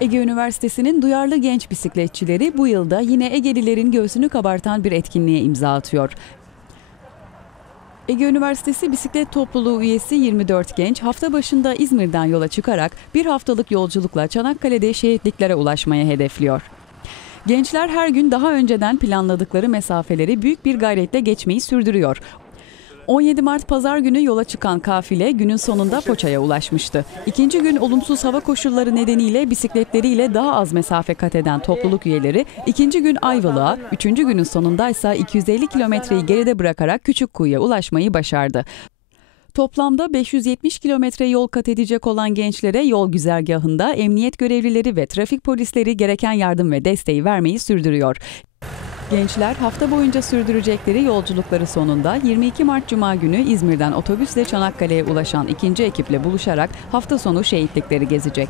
Ege Üniversitesi'nin duyarlı genç bisikletçileri bu yılda yine Egelilerin göğsünü kabartan bir etkinliğe imza atıyor. Ege Üniversitesi Bisiklet Topluluğu üyesi 24 genç hafta başında İzmir'den yola çıkarak bir haftalık yolculukla Çanakkale'de şehitliklere ulaşmaya hedefliyor. Gençler her gün daha önceden planladıkları mesafeleri büyük bir gayretle geçmeyi sürdürüyor. 17 Mart pazar günü yola çıkan kafile günün sonunda Foça'ya ulaşmıştı. İkinci gün olumsuz hava koşulları nedeniyle bisikletleriyle daha az mesafe kat eden topluluk üyeleri ikinci gün Ayvalık'a, üçüncü günün sonunda ise 250 kilometreyi geride bırakarak Küçükkuyu'ya ulaşmayı başardı. Toplamda 570 kilometre yol kat edecek olan gençlere yol güzergahında emniyet görevlileri ve trafik polisleri gereken yardım ve desteği vermeyi sürdürüyor. Gençler hafta boyunca sürdürecekleri yolculukları sonunda 22 Mart Cuma günü İzmir'den otobüsle Çanakkale'ye ulaşan ikinci ekiple buluşarak hafta sonu şehitlikleri gezecek.